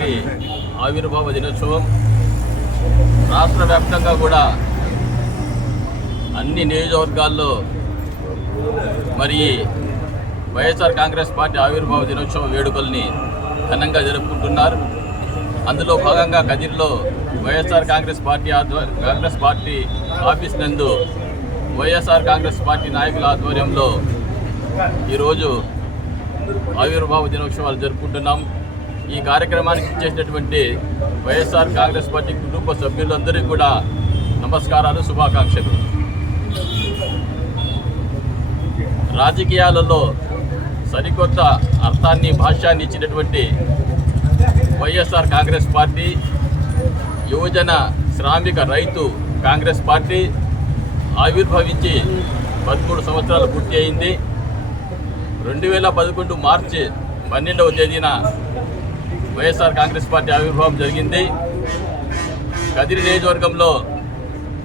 Party ఆవిర్భావ దినోత్సవం రాష్ట్ర వ్యాప్తంగా కూడా అన్ని నియోజకవర్గాల్లో మరి వైఎస్ఆర్ కాంగ్రెస్ పార్టీ ఆవిర్భావ దినోత్సవ వేడుకల్ని ఘనంగా జరుపుకుంటున్నారు. అందులో భాగంగా కదిరిలో వైఎస్ఆర్ కాంగ్రెస్ పార్టీ ఆఫీస్ నందు వైఎస్ఆర్ కాంగ్రెస్ పార్టీ నాయకుల ఆధ్వర్యంలో ఈరోజు ఆవిర్భావ దినోత్సవాలు జరుపుకుంటున్నాం. ఈ కార్యక్రమానికి చేసినటువంటి వైఎస్ఆర్ కాంగ్రెస్ పార్టీ కుటుంబ సభ్యులందరికీ కూడా నమస్కారాలు, శుభాకాంక్షలు. రాజకీయాలలో సరికొత్త అర్థాన్ని, భాష్యాన్ని ఇచ్చినటువంటి వైఎస్ఆర్ కాంగ్రెస్ పార్టీ యువజన శ్రామిక రైతు కాంగ్రెస్ పార్టీ ఆవిర్భవించి 13 సంవత్సరాలు పూర్తి అయింది. 2011 మార్చి 12వ తేదీన వైఎస్ఆర్ కాంగ్రెస్ పార్టీ ఆవిర్భావం జరిగింది. కదిరి నియోజకవర్గంలో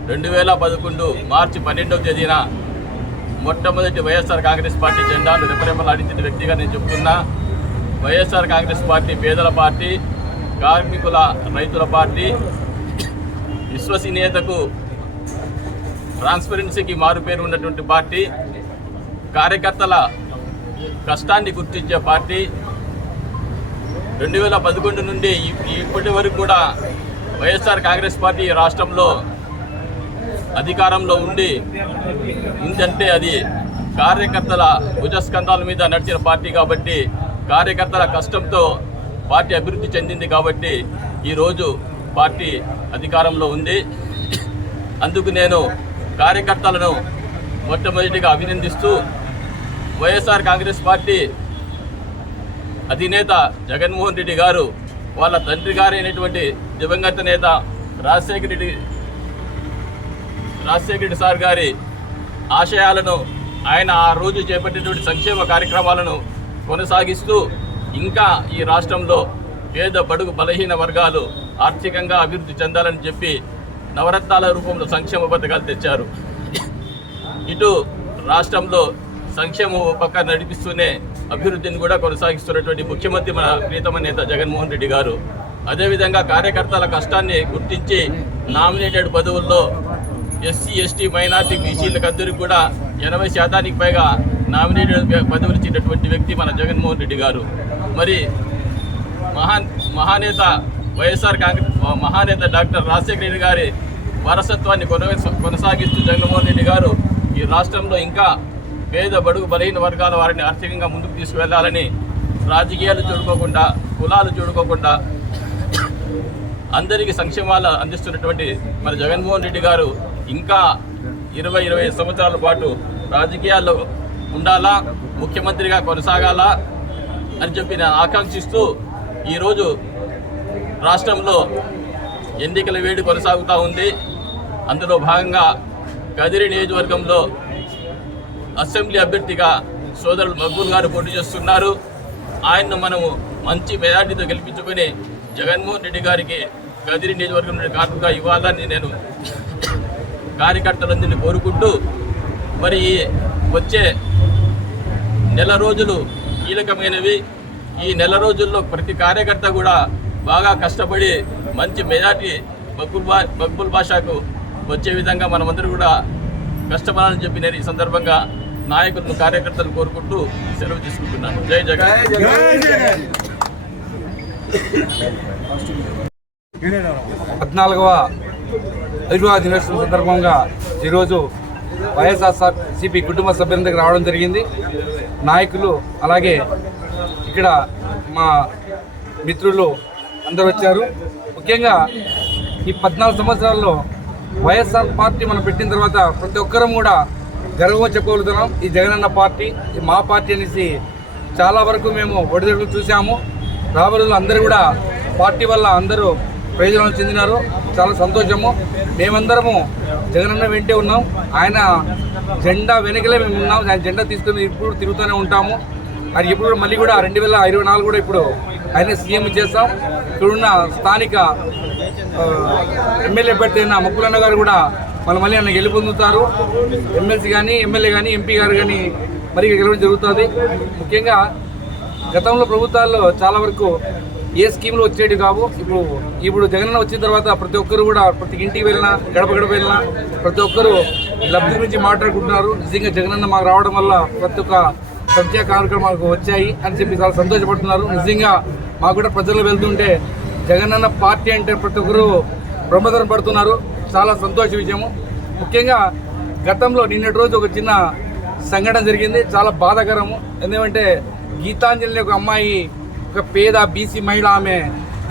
2011 మార్చి 12వ తేదీన మొట్టమొదటి వైఎస్ఆర్ కాంగ్రెస్ పార్టీ జెండాను రెపరెపలాడించిన వ్యక్తిగా నేను చెప్తున్నా. వైఎస్ఆర్ కాంగ్రెస్ పార్టీ పేదల పార్టీ, కార్మికుల రైతుల పార్టీ, విశ్వసనీయతకు, ట్రాన్స్పరెన్సీకి మారుపేరు ఉన్నటువంటి పార్టీ, కార్యకర్తల కష్టాన్ని గుర్తించే పార్టీ. 2011 నుండి ఇప్పటి వరకు కూడా వైఎస్ఆర్ కాంగ్రెస్ పార్టీ రాష్ట్రంలో అధికారంలో ఉందంటే అది కార్యకర్తల భుజస్కంధాల మీద నడిచిన పార్టీ కాబట్టి, కార్యకర్తల కష్టంతో పార్టీ అభివృద్ధి చెందింది కాబట్టి ఈరోజు పార్టీ అధికారంలో ఉంది. అందుకు నేను కార్యకర్తలను మొట్టమొదటిగా అభినందిస్తూ వైఎస్ఆర్ కాంగ్రెస్ పార్టీ అధినేత జగన్మోహన్ రెడ్డి గారు వాళ్ళ తండ్రి గారైనటువంటి దివంగత నేత రాజశేఖర రెడ్డి సార్ గారి ఆశయాలను, ఆయన ఆ రోజు చేపట్టినటువంటి సంక్షేమ కార్యక్రమాలను కొనసాగిస్తూ ఇంకా ఈ రాష్ట్రంలో పేద బడుగు బలహీన వర్గాలు ఆర్థికంగా అభివృద్ధి చెందాలని చెప్పి నవరత్నాల రూపంలో సంక్షేమ పథకాలు తెచ్చారు. ఇటు రాష్ట్రంలో సంక్షేమ పక్క నడిపిస్తూనే అభివృద్ధిని కూడా కొనసాగిస్తున్నటువంటి ముఖ్యమంత్రి మన ప్రియతమ నేత జగన్మోహన్ రెడ్డి గారు. అదేవిధంగా కార్యకర్తల కష్టాన్ని గుర్తించి నామినేటెడ్ పదవుల్లో ఎస్సీ, ఎస్టీ, మైనార్టీ, బీసీలకు అందరికీ కూడా 80% పైగా నామినేటెడ్ పదవులు ఇచ్చినటువంటి వ్యక్తి మన జగన్మోహన్ రెడ్డి గారు. మరి మహానేత వైఎస్ఆర్ కాంగ్రెస్ మహానేత డాక్టర్ రాజశేఖర రెడ్డి గారి వారసత్వాన్ని కొనసాగిస్తూ జగన్మోహన్ రెడ్డి గారు ఈ రాష్ట్రంలో ఇంకా పేద బడుగు బలహీన వర్గాల వారిని ఆర్థికంగా ముందుకు తీసుకువెళ్లాలని, రాజకీయాలు చూడుకోకుండా, కులాలు చూడుకోకుండా అందరికీ సంక్షేమాలు అందిస్తున్నటువంటి మన జగన్మోహన్ రెడ్డి గారు ఇంకా 20-25 సంవత్సరాల పాటు రాజకీయాల్లో ఉండాలా, ముఖ్యమంత్రిగా కొనసాగాలా అని చెప్పి నేను ఆకాంక్షిస్తూ ఈరోజు రాష్ట్రంలో ఎన్నికల వేడి కొనసాగుతూ ఉంది. అందులో భాగంగా కదిరి నియోజకవర్గంలో అసెంబ్లీ అభ్యర్థిగా సోదరులు మక్బూల్ గారు పోటీ చేస్తున్నారు. ఆయన్ను మనము మంచి మెజార్టీతో గెలిపించుకొని జగన్మోహన్ రెడ్డి గారికి కదిరి నియోజకవర్గం నుండి కానుకగా ఇవ్వాలని నేను కార్యకర్తలందరినీ కోరుకుంటూ, మరి వచ్చే నెల రోజులు కీలకమైనవి. ఈ నెల రోజుల్లో ప్రతి కార్యకర్త కూడా బాగా కష్టపడి మంచి మెజార్టీ మక్బూల్ బాషాకు వచ్చే విధంగా మనమందరూ కూడా కష్టపడాలని చెప్పి నేను ఈ సందర్భంగా నాయకులను, కార్యకర్తలు కోరుకుంటూ సెలవు తీసుకుంటున్నాను. జై జగన్. 14వ ఆవిర్భావ దినోత్సవం సందర్భంగా ఈరోజు వైఎస్ఆర్సీపీ కుటుంబ సభ్యుల దగ్గర రావడం జరిగింది. నాయకులు అలాగే ఇక్కడ మా మిత్రులు అందరూ వచ్చారు. ముఖ్యంగా ఈ 14 సంవత్సరాల్లో వైఎస్ఆర్ పార్టీ మనం పెట్టిన తర్వాత ప్రతి ఒక్కరం కూడా గర్వంగా చెప్పగలుగుతున్నాం. ఈ జగనన్న పార్టీ, ఈ మా పార్టీ అనేసి చాలా వరకు మేము ఒడిదొడుకులు చూసాము. రాబోయే అందరూ కూడా పార్టీ వల్ల అందరూ ప్రయోజనం చెందినారు. చాలా సంతోషము. మేమందరము జగనన్న వెంటే ఉన్నాం. ఆయన జెండా వెనుకలే మేము ఉన్నాం. ఆయన జెండా తీసుకుని ఇప్పుడు తిరుగుతూనే ఉంటాము. అది ఇప్పుడు మళ్ళీ కూడా 2024 కూడా ఇప్పుడు ఆయన సీఎం చేస్తాం. ఇక్కడున్న స్థానిక ఎమ్మెల్యే అభ్యర్థి అయిన మక్కులన్న గారు కూడా మళ్ళీ ఆయన గెలుపొందుతారు. ఎమ్మెల్సీ కానీ, ఎమ్మెల్యే కానీ, ఎంపీ గారు కానీ మరి గెలవడం జరుగుతుంది. ముఖ్యంగా గతంలో ప్రభుత్వాల్లో చాలా వరకు ఏ స్కీములు వచ్చేవి కావు. ఇప్పుడు జగనన్న వచ్చిన తర్వాత ప్రతి ఒక్కరు కూడా ప్రతి ఇంటికి వెళ్ళినా గడప వెళ్ళినా ప్రతి ఒక్కరు లబ్ధి గురించి మాట్లాడుకుంటున్నారు. నిజంగా జగనన్న మాకు రావడం వల్ల ప్రతి ఒక్క సంక్షేమ కార్యక్రమాలకు వచ్చాయి అని చెప్పి చాలా సంతోషపడుతున్నారు. నిజంగా మాకు కూడా ప్రజలు వెళ్తుంటే జగనన్న పార్టీ అంటే ప్రతి ఒక్కరు బ్రహ్మధరం పడుతున్నారు. చాలా సంతోష విషయము. ముఖ్యంగా గతంలో నిన్నటి రోజు ఒక చిన్న సంఘటన జరిగింది, చాలా బాధాకరము. ఎందుకంటే గీతాంజలి ఒక అమ్మాయి, ఒక పేద బీసీ మహిళ, ఆమె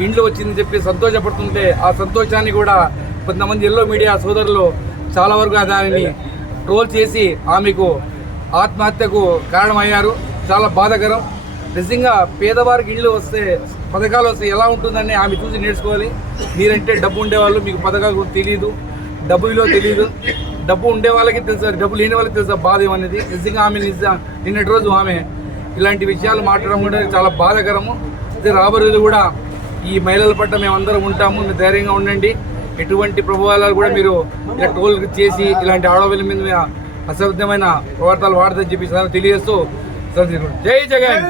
ఇంట్లో వచ్చిందని చెప్పి సంతోషపడుతుంటే ఆ సంతోషాన్ని కూడా కొంతమంది ఎల్లో మీడియా సోదరులు చాలా వరకు దానిని ట్రోల్ చేసి ఆమెకు ఆత్మహత్యకు కారణమయ్యారు. చాలా బాధాకరం. నిజంగా పేదవారికి ఇళ్ళు వస్తే పథకాలు వస్తే ఎలా ఉంటుందని ఆమె చూసి నేర్చుకోవాలి. మీరంటే డబ్బు ఉండేవాళ్ళు, మీకు పథకాలు తెలియదు, డబ్బు విలువ తెలియదు. డబ్బు ఉండే వాళ్ళకి తెలుసా, డబ్బు లేని వాళ్ళకి తెలుసా బాధ ఏమనేది. నిజంగా ఆమె నిన్నటి రోజు ఆమె ఇలాంటి విషయాలు మాట్లాడడం కూడా చాలా బాధాకరము. రాబోయేది కూడా ఈ మహిళల పట్ల మేమందరం ఉంటాము, మీరు ధైర్యంగా ఉండండి. ఎటువంటి ప్రభావాలు కూడా మీరు ఇలా ట్రోల్ చేసి ఇలాంటి ఆడవాళ్ళ మీద అసభ్యమైన ప్రవర్తనలు వాడదని చెప్పి తెలియజేస్తూ జై జగన్.